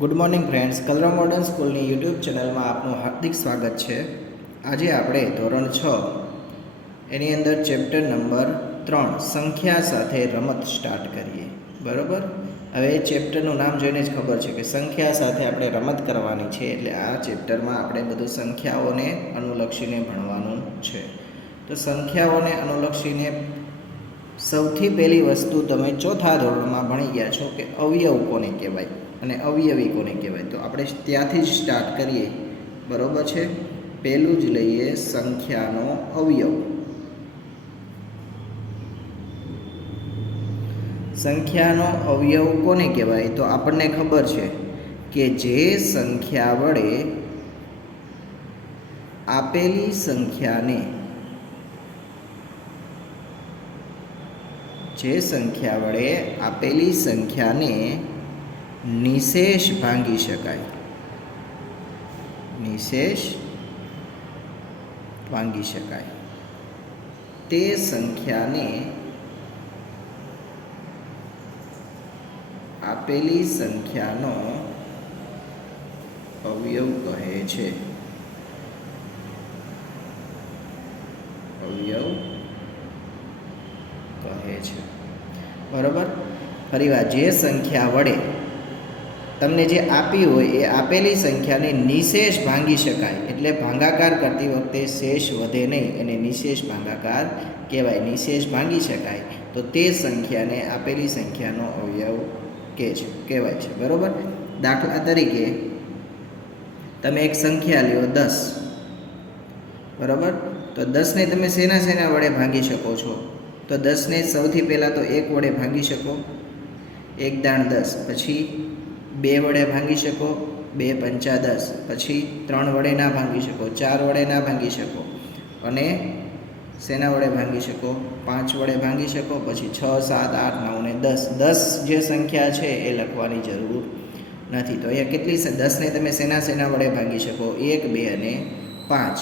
Good morning friends, કલરવ modern સ્કૂલની YouTube ચેનલમાં આપનું હાર્દિક સ્વાગત છે. આજે આપણે ધોરણ 6 એની અંદર ચેપ્ટર નંબર 3 સંખ્યા સાથે રમત સ્ટાર્ટ કરીએ. બરાબર. હવે ચેપ્ટરનું નામ જોઈને જ ખબર છે કે સંખ્યા સાથે આપણે રમત કરવાની છે. એટલે આ ચેપ્ટરમાં આપણે બધું સંખ્યાઓને અનુલક્ષીને ભણવાનું છે. તો સંખ્યાઓને અનુલક્ષીને સૌથી પહેલી વસ્તુ તમે ચોથા ધોરણમાં ભણી ગયા છો કે અવયવ કોને કહેવાય અને અવયવી કોને કહેવાય. તો આપણે ત્યાંથી જ સ્ટાર્ટ કરીએ. બરાબર છે. પહેલું જ લઈએ સંખ્યાનો અવયવ. સંખ્યાનો અવયવ કોને કહેવાય? તો આપણને ખબર છે કે જે સંખ્યા વડે આપેલી સંખ્યાને નિશેષ ભાંગી શકાય. તે સંખ્યાને આપેલી સંખ્યાનો અવયવ કહે છે. બરાબર. ફરીવાર, જે સંખ્યા વડે તમને જે આપી હોય એ આપેલી સંખ્યાને નિશેષ ભાંગી શકાય, એટલે ભાગાકાર કરતી વખતે શેષ વધે નહીં, એને નિશેષ ભાગાકાર કહેવાય. નિશેષ ભાંગી શકાય તો તે સંખ્યાને આપેલી સંખ્યાનો અવયવ કહેવાય છે. બરાબર. દાખલા તરીકે તમે એક સંખ્યા લ્યો 10. બરાબર. તો 10ને તમે શેના વડે ભાંગી શકો છો? તો 10ને સૌથી પહેલાં તો 1 વડે ભાંગી શકો, 1 દાણ 10. પછી 2 વડે ભાંગી શકો, 2 પંચા 10. પછી 3 વડે ના ભાંગી શકો, 4 વડે ના ભાંગી શકો, અને શેના વડે ભાંગી શકો? 5 વડે ભાંગી શકો. પછી 6, 7, 8, 9 ને 10. 10 જે સંખ્યા છે એ લખવાની જરૂર નથી. તો અહીંયા કેટલી 10ને તમે શેના વડે ભાંગી શકો? 1, 2 અને 5.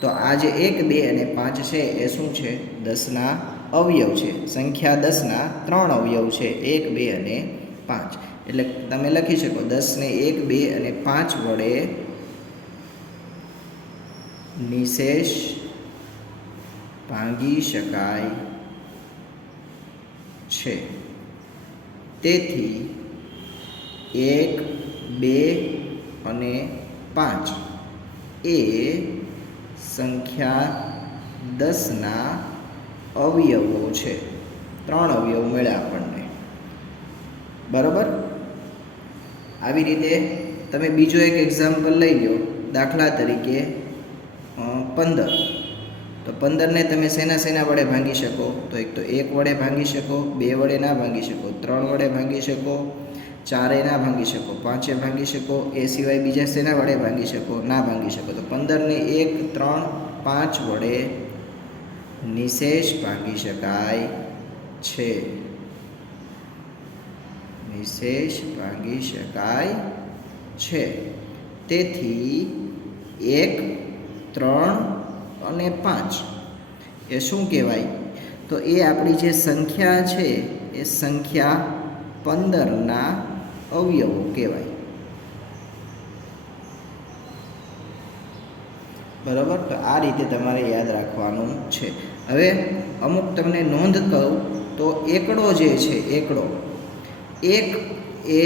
તો આ જે 1, 2 અને 5 છે એ શું છે? 10ના અવયવ છે. સંખ્યા 10ના 3 અવયવ છે, 1, 2 અને 5. એટલે તમે લખી શકો 10ને 1, 2 અને 5 વડે નિશેષ ભાંગી શકાય છે. તેથી 1, 2 અને 5 એ સંખ્યા 10ના અવયવો છે. 3 અવયવ મળ્યા આપણને. બરાબર. આવી રીતે તમે બીજો એક એક્ઝામ્પલ લઈ લો. દાખલા તરીકે 15. તો 15ને તમે શેના વડે ભાંગી શકો? તો એક તો 1 વડે ભાંગી શકો, 2 વડે ના ભાંગી શકો, 3 વડે ભાંગી શકો, 4 ના ભાંગી શકો, 5 ભાંગી શકો. એ સિવાય બીજા શેના વડે ભાંગી શકો? ના ભાંગી શકો. તો 15ને 1, 3, 5 વડે નિશેષ ભાંગી શકાય છે. તેથી 1, 3 અને 5 એ શું કહેવાય? તો એ આપણી જે સંખ્યા છે એ સંખ્યા 15ના અવયવો કહેવાય. બરાબર. તો આ રીતે તમારે યાદ રાખવાનું છે. હવે અમુક તમને નોંધ કહું તો એકડો જે છે, એકડો 1 એ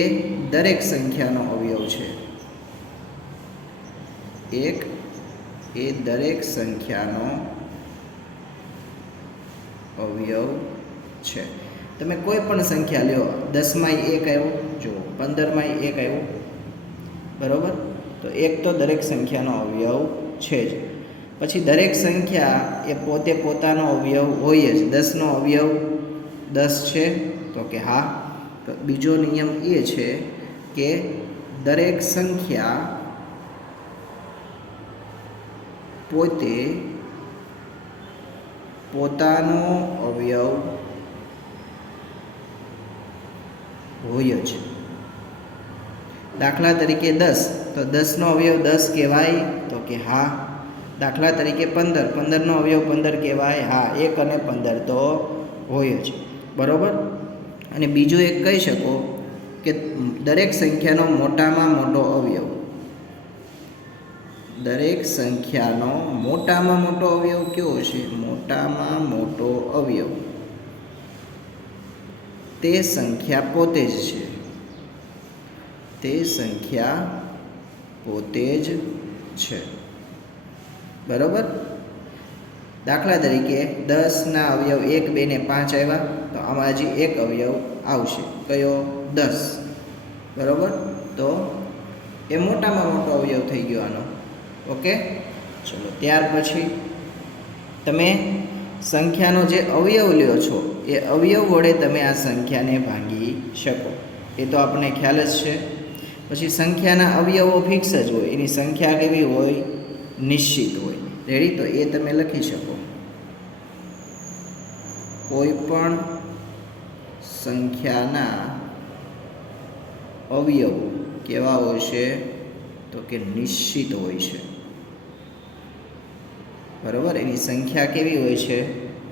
દરેક સંખ્યાનો અવયવ છે. 1 એ દરેક સંખ્યાનો અવયવ છે. તમે કોઈ પણ સંખ્યા લ્યો, 10માંય 1 આવ્યો, જુઓ 15માંય 1 આવ્યો. બરાબર. તો 1 તો દરેક સંખ્યાનો અવયવ છે જ. પછી દરેક સંખ્યા એ પોતાનો અવયવ હોય જ. 10નો અવયવ 10 છે? તો કે હા. તો બીજો નિયમ એ છે કે દરેક સંખ્યા પોતાનો અવયવ હોય જ. દાખલા તરીકે 10. તો 10નો અવયવ 10 કહેવાય? તો કે હા. દાખલા તરીકે 15. 15નો અવયવ 15 કહેવાય? હા. 1 અને 15 તો હોય જ. બરાબર. અને બીજું એક કહી શકો કે દરેક સંખ્યાનો મોટામાં મોટો અવયવ, દરેક સંખ્યાનો મોટામાં મોટો અવયવ કયો છે? મોટામાં મોટો અવયવ તે સંખ્યા પોતે જ છે, તે સંખ્યા પોતે જ છે. બરાબર. દાખલા તરીકે 10ના અવયવ 1, 2 ને 5 આવ્યા, તો આમાં હજી એક અવયવ આવશે. કયો? 10. બરાબર. તો એ મોટામાં મોટો અવયવ થઈ ગયો આનો. ઓકે, ચલો. ત્યાર પછી તમે સંખ્યાનો જે અવયવ લ્યો છો એ અવયવ વડે તમે આ સંખ્યાને ભાંગી શકો, એ તો આપણને ખ્યાલ જ છે. પછી સંખ્યાના અવયવો ફિક્સ જ હોય, એની સંખ્યા કેવી હોય? નિશ્ચિત હોય. રેડી? તો એ તમે લખી શકો. કોઈ પણ સંખ્યાના અવયવો કેવા હોય છે? તો કે નિશ્ચિત હોય છે. બરાબર. એની સંખ્યા કેવી હોય છે?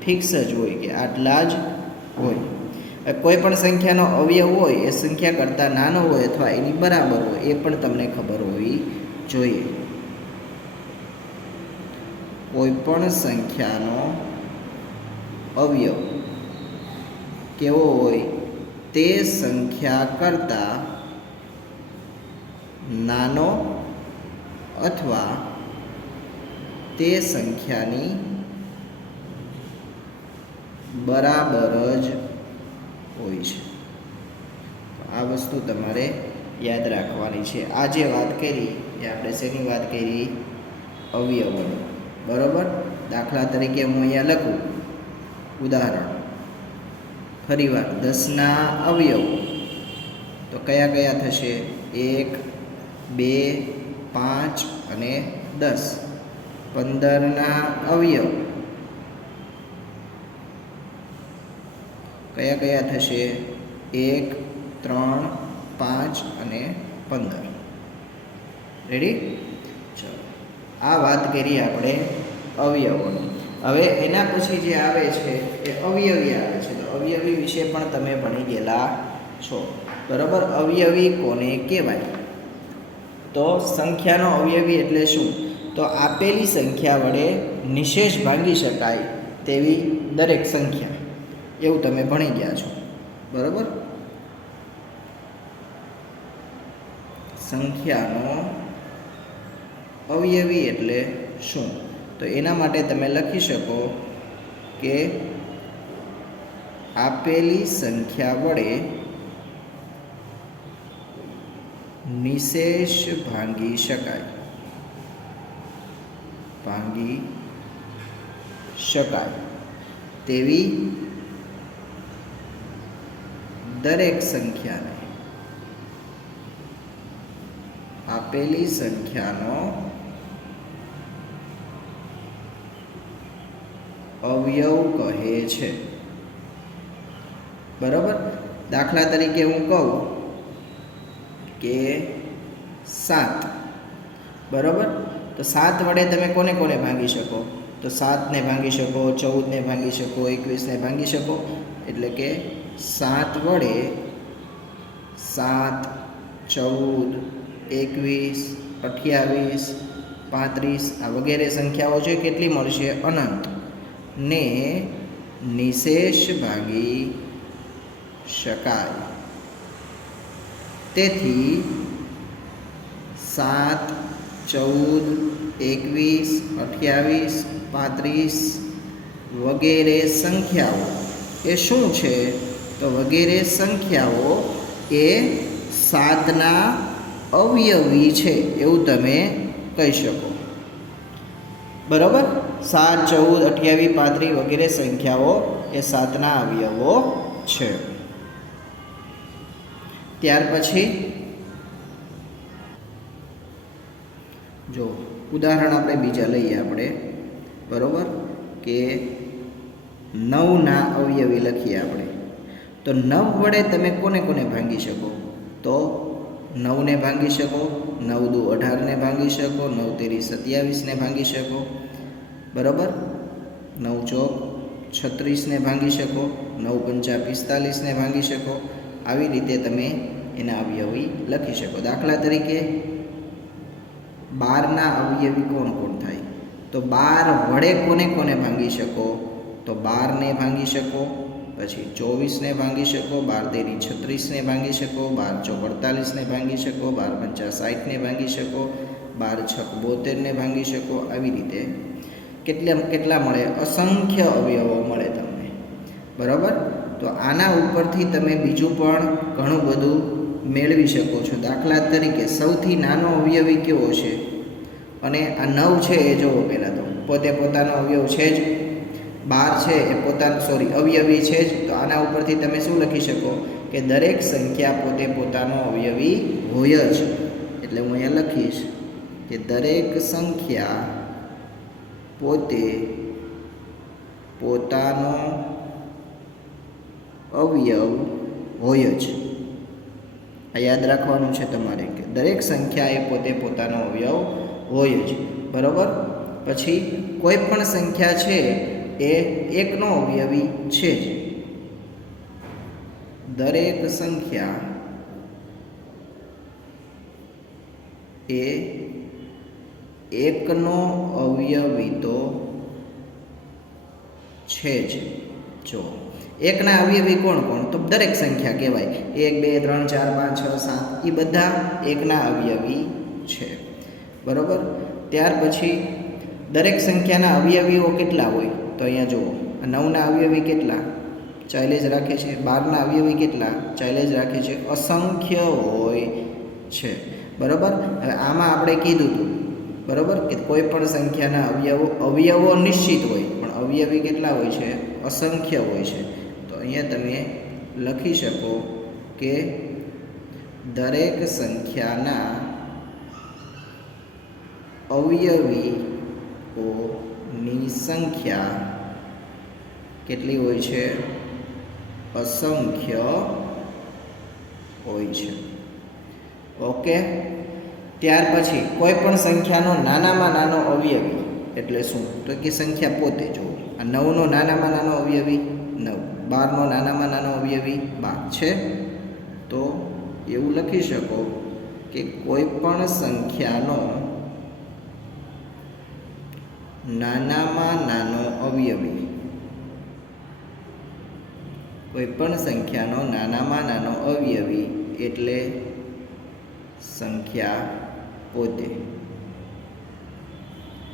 ફિક્સ જ હોય, કે આટલા જ હોય. કોઈ પણ સંખ્યાનો અવયવ હોય એ સંખ્યા કરતાં નાનો હોય અથવા એની બરાબર હોય, એ પણ તમને ખબર હોવી જોઈએ. કોઈ પણ સંખ્યાનો અવયવ કેવો હોય? તે સંખ્યા કરતાં નાનો અથવા તે સંખ્યાની બરાબર જ હોય છે. આ વસ્તુ તમારે યાદ રાખવાની છે. આ જે વાત કરી એ આપણે શેની વાત કરી? અવયવોની. બરાબર. દાખલા તરીકે હું અહીંયા લખું ઉદાહરણ ફરીવાર. 10ના અવયવો તો કયા કયા થશે? 1, 2, 5 અને 10. 15ના અવયવ કયા કયા થશે? 1, 3, 5 અને 15. રેડી? ચલો, આ વાત કરી આપણે અવયવોની. હવે એના પછી જે આવે છે એ અવયવી આવે છે. તો અવયવી વિશે પણ તમે ભણી ગયેલા છો. બરાબર. અવયવી કોને કહેવાય? તો સંખ્યાનો અવયવી એટલે શું? તો આપેલી સંખ્યા વડે નિશેષ ભાંગી શકાય તેવી દરેક સંખ્યા, એવું તમે ભણી ગયા છો. બરાબર. સંખ્યાનો અવયવી એટલે શું? તો એના માટે તમે લખી શકો કે આપેલી સંખ્યા વડે નિશેષ ભાંગી શકાય, ભાંગી શકાય તેવી દરેક સંખ્યાને આપેલી સંખ્યાનો અવયવ કહે છે. બરાબર. દાખલા તરીકે હું કહું કે 7. બરાબર. તો 7 વડે તમે કોને કોને ભાંગી શકો? તો 7ને ભાંગી શકો, 14ને ભાંગી શકો, 21ને ભાંગી શકો. એટલે કે 7 વડે 7, 14, 21, 28, 35 આ વગેરે સંખ્યાઓ છે કેટલી મળશે? અનંત. ને નિશેષ ભાંગી શકાય. તેથી 7, 14, 21, 28, 35 વગેરે સંખ્યાઓ એ શું છે? તો વગેરે સંખ્યાઓ એ 7ના અવયવી છે એવું તમે કહી શકો. બરાબર. 7, 14, 28, 35 વગેરે સંખ્યાઓ એ 7ના અવયવો છે. ત્યાર પછી જો ઉદાહરણ આપણે બીજા લઈએ આપણે. બરાબર. કે 9ના અવયવી લખીએ આપણે. તો 9 વડે તમે કોને કોને ભાંગી શકો? તો 9ને ભાંગી શકો, 9 દુ 18ને ભાંગી શકો, 9 તેરી 27ને ભાંગી શકો. બરાબર. 9 ચોક 36ને ભાંગી શકો, 9 પંચા 45ને ભાંગી શકો. આવી રીતે તમે એના અવયવી લખી શકો. દાખલા તરીકે 12ના અવયવી કોણ કોણ થાય? તો 12 વડે કોને કોને ભાંગી શકો? તો 12ને ભાંગી શકો, પછી 24ને ભાંગી શકો, 12 તેરી 36ને ભાંગી શકો, 12 ચોક 48ને ભાંગી શકો, 12 પંચા 60ને ભાંગી શકો, 12 છક 72ને ભાંગી શકો. આવી રીતે કેટલા મળે? અસંખ્ય અવયવો મળે તમને. બરાબર? તો આના ઉપરથી તમે બીજું પણ ઘણું બધું મેળવી શકો છો. દાખલા તરીકે સૌથી નાનો અવયવી કેવો છે? અને આ 9 છે એ જુઓ. પહેલાં તો પોતે પોતાનો અવયવ છે જ. 12 છે એ પોતાનો અવયવી છે જ. તો આના ઉપરથી તમે શું લખી શકો કે દરેક સંખ્યા પોતે પોતાનો અવયવી હોય જ. એટલે હું અહીંયા લખીશ કે દરેક સંખ્યા પોતે પોતાનો અવયવ હોય જ. આ યાદ રાખવાનું છે તમારે કે દરેક સંખ્યા એ પોતે પોતાનો અવયવ હોય જ. બરાબર? પછી કોઈ પણ સંખ્યા છે એ એકનો અવયવી છે જ. દરેક સંખ્યા એ એકનો અવયવી તો છે જ. જો એકના અવયવી કોણ કોણ? તો દરેક સંખ્યા કહેવાય. 1 2 3 4 5 6 7 એ બધા એકના અવયવી છે. બરાબર? ત્યાર પછી દરેક સંખ્યાના અવયવીઓ કેટલા હોય? તો અહીંયા જુઓ, 9ના અવયવી કેટલા? ચાલે જ રાખે છે. 12ના અવયવી કેટલા? ચાલે જ રાખે છે. અસંખ્ય હોય છે. બરાબર? હવે આમાં આપણે કીધું હતું, બરાબર, કે કોઈ પણ સંખ્યાના અવયવો નિશ્ચિત હોય, પણ અવયવી કેટલા હોય છે? અસંખ્ય હોય છે. તો અહીંયા તમે લખી શકો કે દરેક સંખ્યાના અવયવીઓની સંખ્યા કેટલી હોય છે? અસંખ્ય હોય છે. ઓકે. ત્યાર પછી કોઈ પણ સંખ્યાનો નાનામાં નાનો અવયવી એટલે શું? તો કે સંખ્યા પોતે. જો આ 9નો નાનામાં નાનો અવયવી 9, 12નો નાનામાં નાનો અવયવી 12 છે. તો એવું લખી શકો કે કોઈ પણ સંખ્યાનો નાનામાં નાનો અવયવી, કોઈ પણ સંખ્યાનો નાનામાં નાનો અવયવી એટલે સંખ્યા પોતે.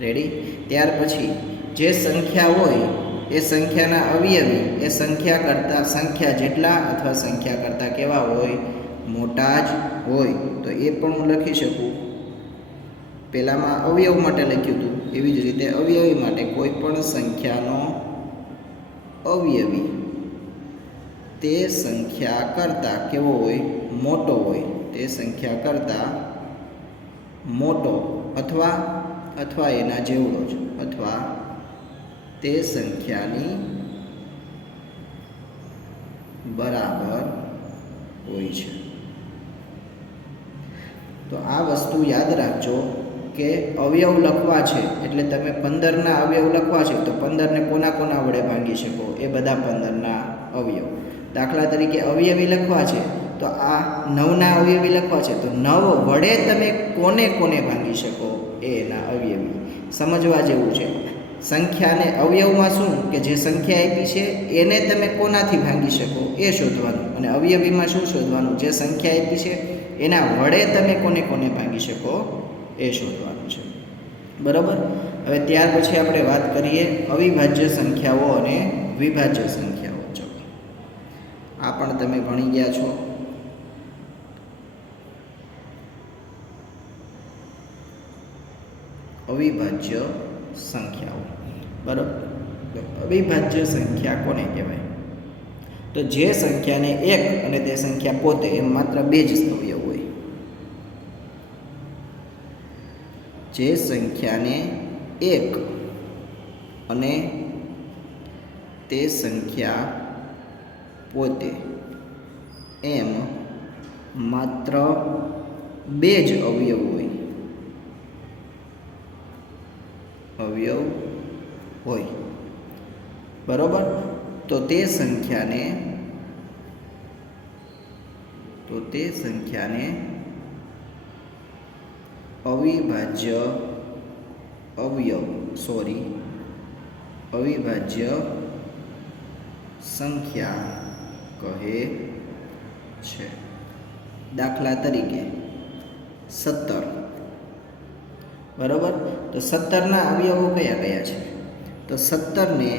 રેડી? ત્યાર પછી જે સંખ્યા હોય એ સંખ્યાના અવયવી એ સંખ્યા જેટલા અથવા સંખ્યા કરતાં કેવા હોય? મોટા જ હોય. તો એ પણ હું લખી શકું. પહેલામાં અવયવ માટે લખ્યું હતું, એવી જ રીતે અવયવી માટે કોઈ પણ સંખ્યાનો અવયવી તે સંખ્યા કરતાં કેવો હોય? મોટો હોય. તે સંખ્યા કરતાં મોટો અથવા એના જેવડો જ, અથવા તે સંખ્યાની બરાબર હોય છે. તો આ વસ્તુ યાદ રાખજો કે અવયવ લખવા છે એટલે તમે 15ના અવયવ લખવા છે તો 15ને કોના વડે ભાંગી શકો? એ બધા 15ના અવયવ. દાખલા તરીકે અવયવી લખવા છે તો આ 9ના અવયવી લખવા છે તો 9 વડે તમે કોને ભાંગી શકો? એ એના અવયવી. સમજવા જેવું છે. સંખ્યાને અવયવમાં શું કે જે સંખ્યા આપી છે એને તમે કોનાથી ભાંગી શકો એ શોધવાનું, અને અવયવીમાં શું શોધવાનું? જે સંખ્યા આપી છે એના વડે તમે કોને ભાંગી શકો એ શોધવાનું છે. બરાબર? હવે ત્યાર પછી આપણે વાત કરીએ અવિભાજ્ય સંખ્યાઓ અને વિભાજ્ય સંખ્યાઓ. ચલો, આ પણ તમે ભણી ગયા છો. અવિભાજ્ય સંખ્યાઓ. બરાબર? અવિભાજ્ય સંખ્યા કોને કહેવાય? તો જે સંખ્યાને 1 અને તે સંખ્યા પોતે એમ માત્ર 2 જ અવયવ હોય. જે સંખ્યાને 1 અને તે સંખ્યા પોતે એમ માત્ર 2 જ અવયવ હોય. બરાબર? તો તે સંખ્યાને તો તે સંખ્યાને અવિભાજ્ય સંખ્યા કહે છે. દાખલા તરીકે 17, બરાબર. તો 17ના અવયવો કયા કયા છે? તો 17ને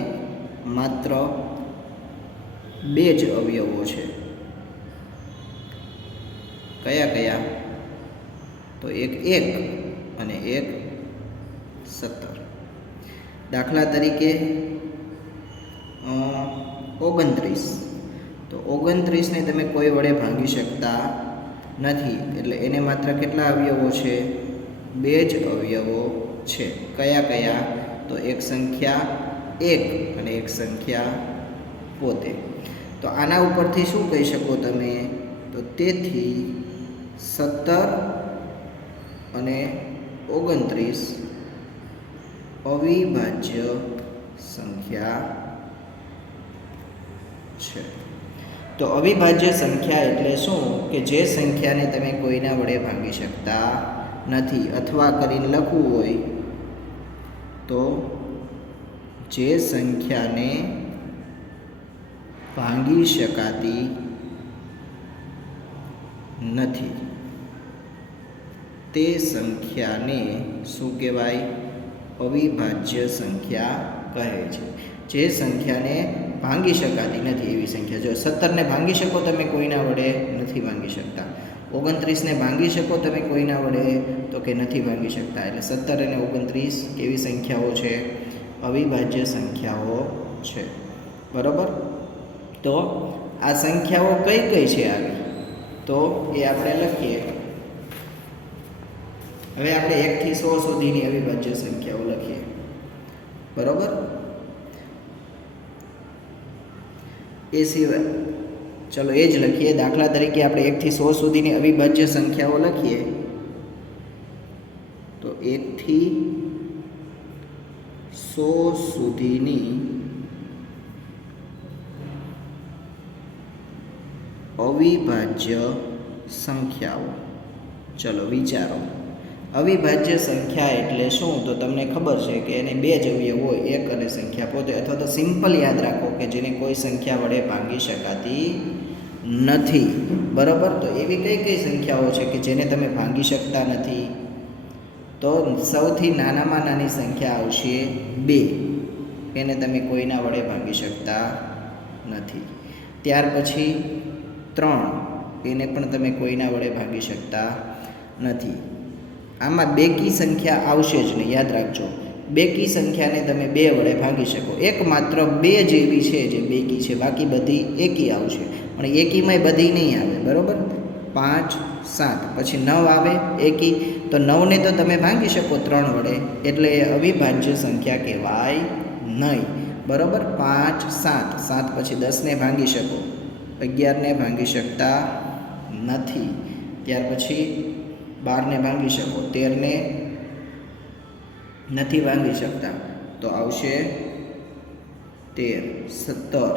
માત્ર 2 જ અવયવો છે. કયા કયા? તો એક 1 અને એક 17. દાખલા તરીકે 29. તો 29ને તમે કોઈ વડે ભાંગી શકતા નથી, એટલે એને માત્ર કેટલા અવયવો છે? 2 જ અવયવો છે. કયા કયા? તો એક સંખ્યા 1 અને એક સંખ્યા પોતે. તો આના ઉપરથી શું કહી શકો તમે? તો તેથી 17 અને 29 અવિભાજ્ય સંખ્યા છે. તો અવિભાજ્ય સંખ્યા એટલે શું? કે જે સંખ્યાને તમે કોઈના વડે ભાંગી શકતા નથી, અથવા કરીને લખવું હોય તો જે સંખ્યાને ભાંગી શકાતી નથી તે સંખ્યાને શું કહેવાય? અવિભાજ્ય સંખ્યા કહે છે. જે સંખ્યાને ભાંગી શકાતી નથી એવી સંખ્યા. જો 17ને ભાંગી શકો તમે કોઈના વડે? નથી ભાંગી શકતા. 29ને ભાંગી શકો તમે કોઈના વડે? તો કે નથી ભાંગી શકતા. એટલે 17 અને 29 કેવી સંખ્યાઓ છે? અવિભાજ્ય સંખ્યાઓ છે. બરાબર. તો આ સંખ્યાઓ કઈ કઈ છે આવી? તો એ આપણે લખીએ. હવે આપણે 1 થી 100 સુધીની અવિભાજ્ય સંખ્યાઓ લખીએ. બરાબર. એ સિવાય ચલો એ જ લખીએ. દાખલા તરીકે આપણે 1 થી 100 સુધીની અવિભાજ્ય સંખ્યાઓ લખીએ. તો 1 થી 100 સુધીની અવિભાજ્ય સંખ્યાઓ. ચલો વિચારો. અવિભાજ્ય સંખ્યા એટલે શું? તો તમને ખબર છે કે એને 2 જ અવયવ હોય, 1 અને સંખ્યા પોતે. અથવા તો સિમ્પલ યાદ રાખો કે જેને કોઈ સંખ્યા વડે ભાંગી શકાતી નથી. બરાબર. તો એવી કઈ કઈ સંખ્યાઓ છે કે જેને તમે ભાંગી શકતા નથી? તો સૌથી નાનામાં નાની સંખ્યા આવશે 2. એને તમે કોઈના વડે ભાંગી શકતા નથી. ત્યાર પછી 3, એને પણ તમે કોઈના વડે ભાંગી શકતા નથી. આમાં બેકી સંખ્યા આવશે જ નહીં, યાદ રાખજો. બેકી સંખ્યાને તમે 2 વડે ભાગી શકો. એક માત્ર 2 જ એવી છે જે બેકી છે, બાકી બધી એકી આવશે. પણ એકીમાંય બધી નહીં આવે. બરાબર. 5, 7 પછી 9 આવે એકી. તો 9ને તો તમે ભાંગી શકો 3 વડે, એટલે એ અવિભાજ્ય સંખ્યા કહેવાય નહીં. બરાબર. 5, 7 7 પછી 10ને ભાંગી શકો, 11ને ભાંગી શકતા નથી. ત્યાર પછી 12ને ભાંગી શકો, 13ને નથી ભાંગી શકતા. તો આવશે 13, 17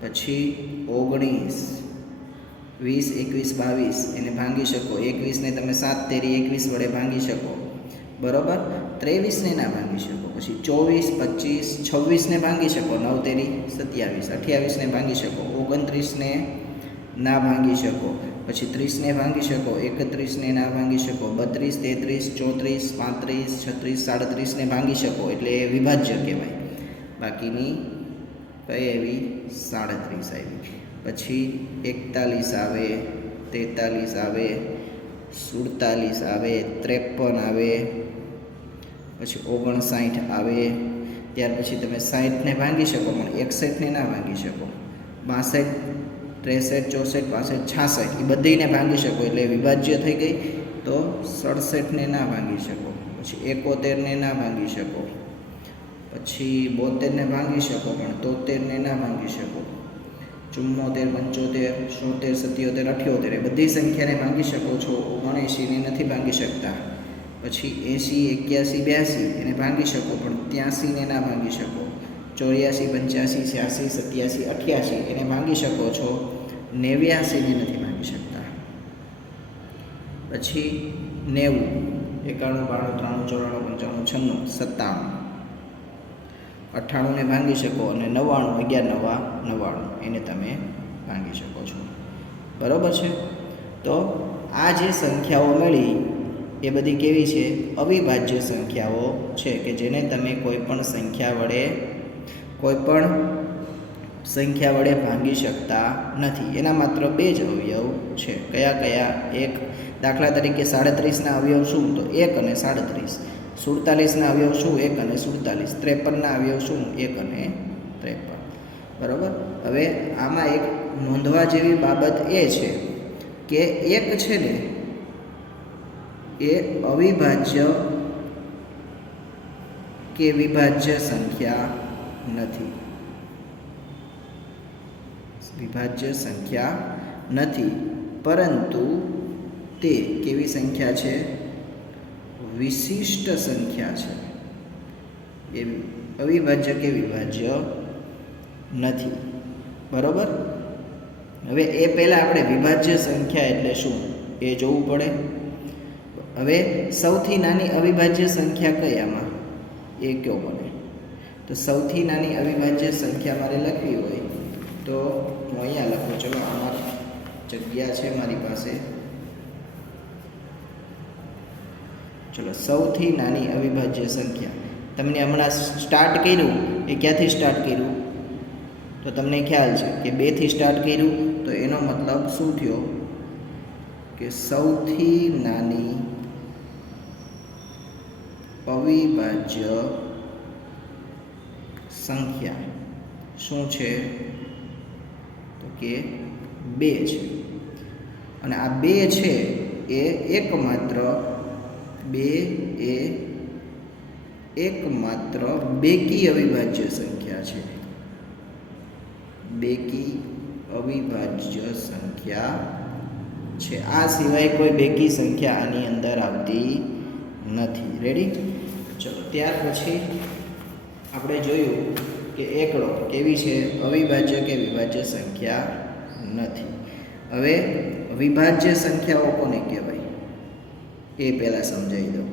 પછી 19, 20, 21, 22 એને ભાંગી શકો. 21ને તમે 7 તેરી 21 વડે ભાંગી શકો. બરાબર. 23ને ના ભાંગી શકો. પછી 24, 25, 26ને ભાંગી શકો. 9 તેરી 27, 28ને ભાંગી શકો. 29ને ના ભાંગી શકો. પછી 30ને ભાંગી શકો. 31ને ના ભાંગી શકો. 32, 33, 34, 35, 36, 37ને ભાંગી શકો. એટલે એ વિભાજ્ય કહેવાય. બાકીની કઈ એવી 37 આવી. પછી 41 આવે, 43 આવે, 47 આવે, 53 આવે, પછી 59 આવે. ત્યાર પછી તમે 60ને ભાંગી શકો, પણ 61ને ના ભાંગી શકો. 62, 63, 64, 65, 66 એ બધીને ભાંગી શકો. એટલે વિભાજ્ય થઈ ગઈ. તો 67ને ના ભાંગી શકો. પછી 71ને ના ભાંગી શકો. પછી 72ને ભાંગી શકો, પણ 73ને ના ભાંગી શકો. 74, 75, 76, 77, 78 એ બધી સંખ્યાને ભાંગી શકો છો. 79ને નથી ભાંગી શકતા. પછી 80, 81, 82 એને ભાંગી શકો, પણ 83ને ના ભાંગી શકો. 84, 85, 86, 87, 88 એને ભાંગી શકો છો. 89ને નથી ભાંગી પછી 90, 91, 92, 93, 94, 95, 96, 97, 98 ને ભાંગી શકો અને 99, 11 નવા 99 એને તમે ભાંગી શકો છો. બરાબર છે. તો આ જે સંખ્યાઓ મળી એ બધી કેવી છે? અવિભાજ્ય સંખ્યાઓ છે કે જેને તમે કોઈ પણ સંખ્યા વડે ભાંગી શકતા નથી. એના માત્ર 2 જ અવયવ છે. કયા કયા? એક, દાખલા તરીકે 37ના અવયવ શું? તો 1 અને 37. 47ના અવયવ શું? 1 અને 47. 53ના અવયવ શું? 1 અને 53. બરાબર. હવે આમાં એક નોંધવા જેવી બાબત એ છે કે 1 છે ને એ અવિભાજ્ય કે વિભાજ્ય સંખ્યા નથી. વિભાજ્ય સંખ્યા નથી, પરંતુ તે કેવી સંખ્યા છે? વિશિષ્ટ સંખ્યા છે. એ અવિભાજ્ય કે વિભાજ્ય નથી. બરાબર. હવે એ પહેલાં આપણે વિભાજ્ય સંખ્યા એટલે શું એ જોવું પડે. હવે સૌથી નાની અવિભાજ્ય સંખ્યા કઈ આમાં? એ કયો બને? તો સૌથી નાની અવિભાજ્ય સંખ્યા મારે લખવી હોય તો હું અહીંયા લખું. ચલો, આમાં જગ્યા છે મારી પાસે. ચલો, સૌથી નાની અવિભાજ્ય સંખ્યા તમને હમણાં સ્ટાર્ટ કર્યું એ ક્યાંથી સ્ટાર્ટ કર્યું? તો તમને ખ્યાલ છે કે 2 થી સ્ટાર્ટ કર્યું. તો એનો મતલબ શું થયો? કે સૌથી નાની અવિભાજ્ય સંખ્યા શું છે? તો કે 2 છે. અને આ 2 છે એ એકમાત્ર બેકી અવિભાજ્ય સંખ્યા છે. બેકી અવિભાજ્ય સંખ્યા છે. આ સિવાય કોઈ બેકી સંખ્યા આની અંદર આવતી નથી. રેડી? ચલો, ત્યાર પછી આપણે જોયું કે એકડો કેવી છે? અવિભાજ્ય કે વિભાજ્ય સંખ્યા નથી. હવે વિભાજ્ય સંખ્યાઓ કોને કહેવાય એ પહેલાં સમજાવી દઉં.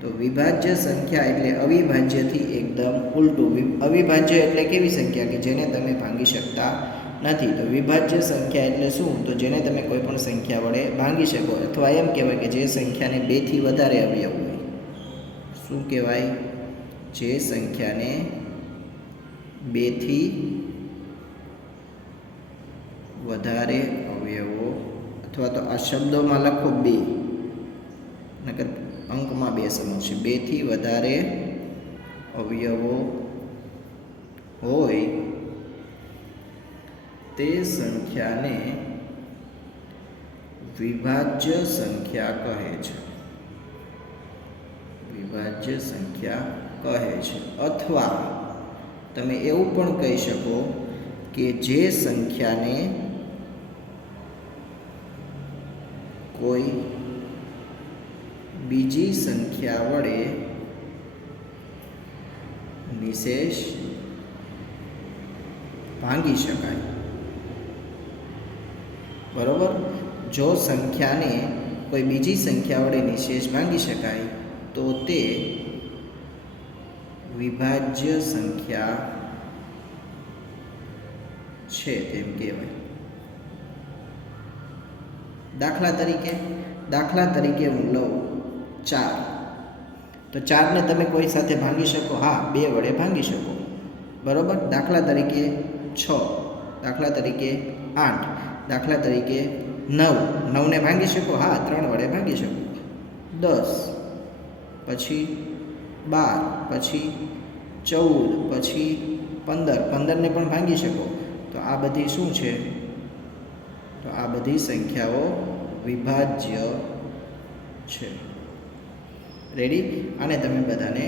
તો વિભાજ્ય સંખ્યા એટલે અવિભાજ્યથી એકદમ ઉલટું. અવિભાજ્ય એટલે કેવી સંખ્યા કે જેને તમે ભાંગી શકતા નથી. તો વિભાજ્ય સંખ્યા એટલે શું? તો જેને તમે કોઈ પણ સંખ્યા વડે ભાંગી શકો, અથવા એમ કહેવાય કે જે સંખ્યાને 2 થી વધારે અવયવ હોય. શું કહેવાય? જે સંખ્યાને 2 થી વધારે અવયવો, અથવા તો આ શબ્દોમાં લખો 2, નકર અંકમાં 2 સમજશે. 2 થી વધારે અવયવો હોય તે સંખ્યાને વિભાજ્ય સંખ્યા કહે છે. વિભાજ્ય સંખ્યા કહે છે. અથવા તમે એવું પણ કહી શકો કે જે સંખ્યાને કોઈ બીજી સંખ્યા વડે નિશેષ ભાંગી શકાય. બરોબર. જો સંખ્યાને કોઈ બીજી સંખ્યા વડે નિશેષ ભાંગી શકાય તો તે વિભાજ્ય સંખ્યા છે તેમ કહેવાય. દાખલા તરીકે હું લઉં 4. તો 4ને તમે કોઈ સાથે ભાંગી શકો? હા, 2 વડે ભાંગી શકો. બરોબર. દાખલા તરીકે 6, દાખલા તરીકે 8, દાખલા તરીકે 9. 9ને ભાંગી શકો? હા, 3 વડે ભાંગી શકો. 10, પછી 12, પછી 14, પછી 15. 15ને પણ ભાંગી શકો. તો આ બધી શું છે? તો આ બધી સંખ્યાઓ વિભાજ્ય છે. રેડી? આને તમે બધાને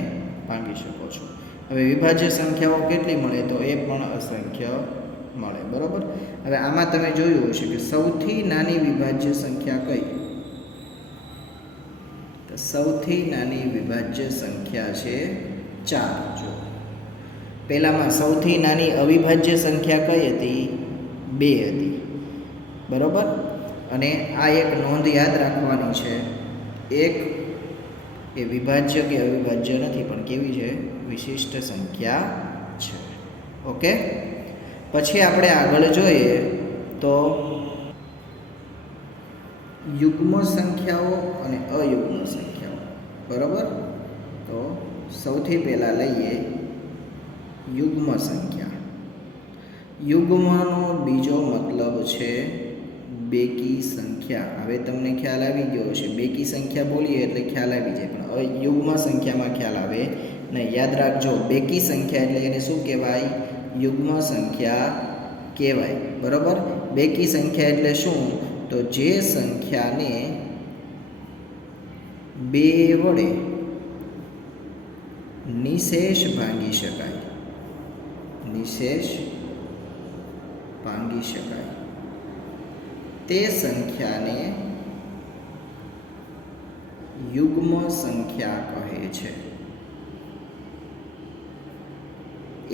ભાંગી શકો છો. હવે વિભાજ્ય સંખ્યાઓ કેટલી મળે? તો એ પણ અસંખ્ય મળે. બરાબર. હવે આમાં તમે જોયું હશે કે સૌથી નાની વિભાજ્ય સંખ્યા કઈ? તો સૌથી નાની વિભાજ્ય સંખ્યા છે 4. જો પહેલામાં સૌથી નાની અવિભાજ્ય સંખ્યા કઈ હતી? 2 હતી. બરાબર. અને આ એક નોંધ યાદ રાખવાની છે, એક એ વિભાજ્ય કે અવિભાજ્ય નથી, પણ કેવી છે? વિશિષ્ટ સંખ્યા છે. ઓકે, પછી આપણે આગળ જોઈએ તો યુગ્મ સંખ્યાઓ અને અયુગ્મ સંખ્યાઓ. બરાબર, તો સૌથી પહેલાં લઈએ યુગ્મ સંખ્યા. યુગ્મનો બીજો મતલબ છે બેકી સંખ્યા. હવે તમને ખ્યાલ આવી ગયો હશે, બેકી સંખ્યા બોલીએ એટલે ખ્યાલ આવી જાય, પણ યુગ્મ સંખ્યામાં ખ્યાલ આવે નહીં. યાદ રાખજો, બેકી સંખ્યા એટલે એને શું કહેવાય? યુગ્મ સંખ્યા કહેવાય. બરાબર, બેકી સંખ્યા એટલે શું? તો જે સંખ્યાને 2 વડે નિશેષ ભાંગી શકાય, નિશેષ ભાંગી શકાય તે સંખ્યાને યુગ્મ સંખ્યા કહે છે.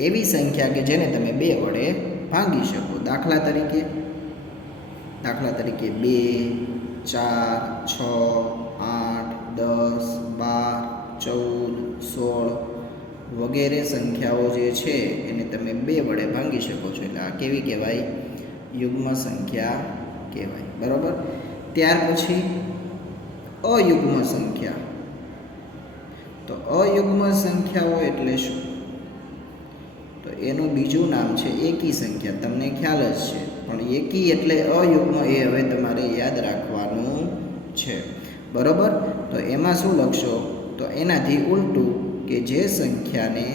એવી સંખ્યા કે જેને તમે 2 વડે ભાંગી શકો. દાખલા તરીકે 2, 4, 6, 8, 10, 12, 14, 16 વગેરે સંખ્યાઓ જે છે એને તમે 2 વડે ભાંગી શકો છો. એટલે આ કેવી કહેવાય? યુગ્મ સંખ્યા કહેવાય. બરાબર, ત્યાર પછી અયુગ્મ સંખ્યા. તો અયુગ્મ સંખ્યાઓ એટલે શું? તો એનું બીજું નામ છે એકી સંખ્યા. તમને ખ્યાલ જ છે, પણ એકી એટલે અયુગ્મ, એ હવે તમારે યાદ રાખવાનું છે. બરાબર, તો એમાં શું લખશો? તો એનાથી ઉલટું, કે જે સંખ્યાને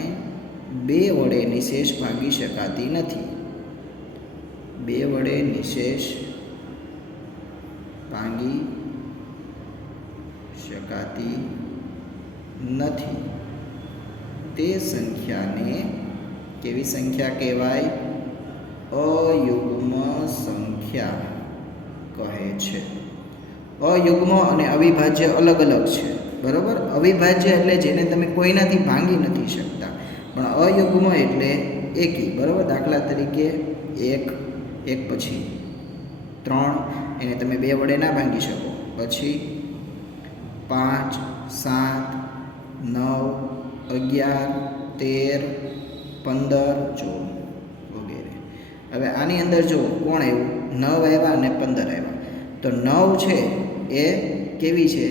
2 વડે નિશેષ ભાંગી શકાતી નથી. 2 વડે નિશેષ ભાંગી શકાતી નથી તે સંખ્યાને કેવી સંખ્યા કહેવાય? અયુગ્મ સંખ્યા કહે છે. અયુગ્મ અને અવિભાજ્ય અલગ અલગ છે. બરાબર, અવિભાજ્ય એટલે જેને તમે કોઈનાથી ભાંગી નથી શકતા, પણ અયુગ્મ એટલે એકી. બરાબર, દાખલા તરીકે 1 પછી 3 એને તમે 2 વડે ના ભાંગી શકો. પછી 5, 7, 9, 11, 13, 15, 14 વગેરે. હવે આની અંદર જો કોણ આવ્યું? 9 આવ્યા અને 15 આવ્યા. તો 9 છે એ કેવી છે?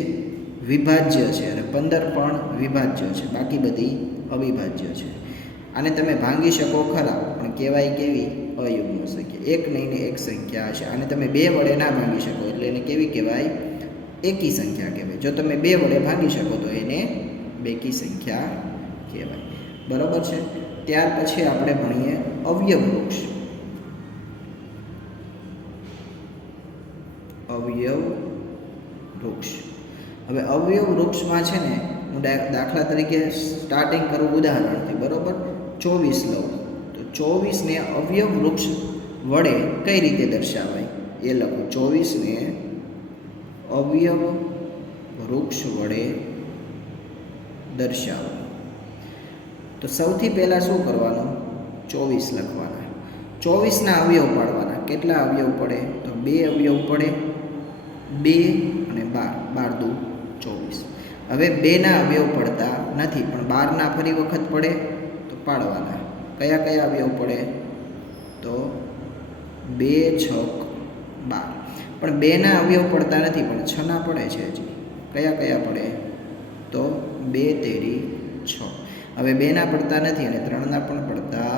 વિભાજ્ય છે, અને 15 પણ વિભાજ્ય છે, બાકી બધી અવિભાજ્ય છે. આને તમે ભાંગી શકો ખરા, પણ કહેવાય કેવી? અયુગ્મ સંખ્યા. એક નહીં ને એક સંખ્યા હશે. આને તમે 2 વડે ના ભાંગી શકો, એટલે એને કેવી કહેવાય? એકી સંખ્યા કહેવાય. જો તમે 2 વડે ભાંગી શકો તો એને બેકી સંખ્યા કહેવાય. બરાબર છે. ત્યાર પછી આપણે ભણીએ અવયવ વૃક્ષ. અવયવ વૃક્ષ. હવે અવયવ વૃક્ષમાં છે ને, હું દાખલા તરીકે સ્ટાર્ટિંગ કરું ઉદાહરણથી. બરાબર, 24 લઉં તો 24ને અવયવ વૃક્ષ વડે કઈ રીતે દર્શાવાય એ લખું. 24ને અવયવ વૃક્ષ વડે દર્શાવો. તો સૌથી પહેલાં શું કરવાનું? 24 લખવાના. 24ના અવયવ પાડવાના. કેટલા અવયવ પડે? તો 2 અવયવ પડે. 2 અને 12, 12 દુ 24. હવે 2ના અવયવ પડતા નથી, પણ 12ના ફરી વખત પડે તો પાડવાના. કયા કયા અવયવ પડે? તો 2, 6, 12. પણ 2ના અવયવ પડતા નથી, પણ 6ના પડે છે હજી. કયા કયા પડે? તો 2 તેરી 6. હવે 2ના પડતા નથી અને 3ના પણ પડતા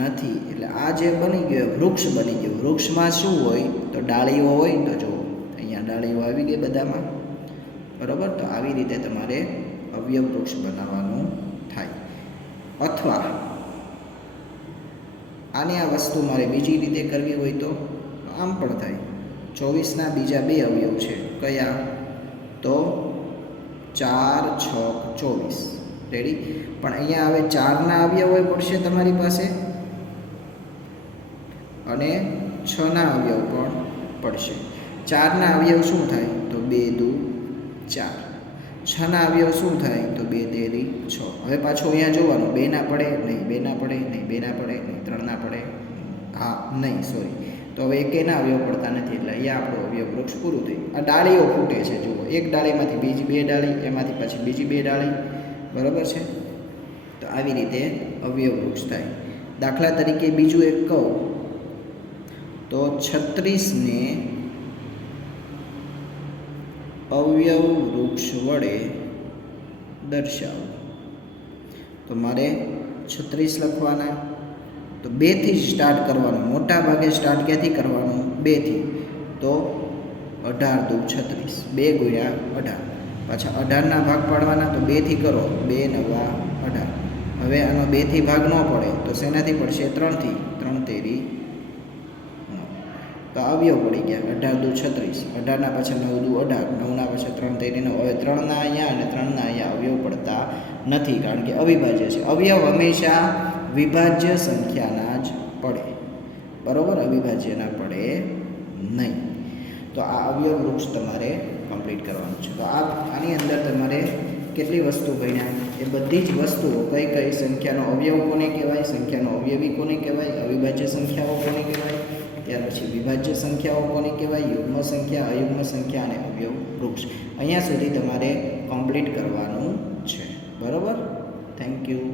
નથી. એટલે આ જે બની ગયો વૃક્ષ બની ગયું. વૃક્ષમાં શું હોય? તો ડાળીઓ હોય. તો જો અહીંયા ડાળીઓ આવી ગઈ બધામાં. બરાબર, તો આવી રીતે તમારે અવયવ વૃક્ષ બનાવવાનું થાય. અથવા આની આ વસ્તુ મારે બીજી રીતે કરવી હોય તો આમ પણ થાય. 24ના બીજા 2 અવયવ છે. કયા? તો 4, 6, 24. રેડી? પણ અહીંયા હવે 4ના અવયવ પડશે તમારી પાસે, અને 6ના અવયવ પણ પડશે. 4ના અવયવ શું થાય? તો 2 દુ 4. 6ના અવયવ શું થાય? તો 2 તેરી 6. હવે પાછું અહીંયા જોવાનું, 2ના પડે નહીં, 2ના પડે નહીં, 2ના પડે નહીં, 3ના પડે હા નહીં, સોરી, તો હવે એકેયના અવયવ પડતા નથી એટલે અહીંયા આપણું અવયવ વૃક્ષ પૂરું થયું. આ ડાળીઓ ફૂટે છે જુઓ, એક ડાળીમાંથી બીજી બે ડાળી, એમાંથી પછી બીજી બે ડાળી, બરાબર છે. તો આવી રીતે અવયવ વૃક્ષ થાય. દાખલા તરીકે બીજું એક કહું તો 36ને અવયવ વૃક્ષ વડે દર્શાવો. તો મારે 36 લખવાના, તો 2 થી સ્ટાર્ટ કરવાનું. મોટા ભાગે સ્ટાર્ટ ક્યાંથી કરવાનું? 2 થી. તો 18 દુ 36, 2 ગુણ્યા 18. પાછા 18ના ભાગ પાડવાના, તો 2 થી કરો, 2 નવા 18. હવે આનો 2 થી ભાગ ન પડે તો શેનાથી પડશે? 3 થી. 3 તેરી 9. તો અવયવ પડી ગયા 18 દુ 36, 18ના પાછા 9 દુ 18, 9ના પાછા 3 તેરી 9. હવે 3ના અહીંયા અને 3ના અહીંયા અવયવ પડતા નથી, કારણ કે અવિભાજ્ય છે. અવયવ હંમેશા વિભાજ્ય સંખ્યાના જ પડે, બરાબર, અવિભાજ્યના પડે નહીં. તો આ અવયવ વૃક્ષ તમારે કમ્પ્લીટ કરવાનું છે. તો આની અંદર તમારે કેટલી વસ્તુ ભણ્યા? એ બધી જ વસ્તુઓ કઈ કઈ સંખ્યાનો અવયવ કોને કહેવાય, સંખ્યાનો અવયવી કોને કહેવાય, અવિભાજ્ય સંખ્યાઓ કોને કહેવાય, ત્યાર પછી વિભાજ્ય સંખ્યાઓ કોને કહેવાય, યુગ્મ સંખ્યા, અયુગ્મ સંખ્યા અને અવયવ વૃક્ષ. અહીંયા સુધી તમારે કમ્પ્લીટ કરવાનું છે, બરાબર. Thank you.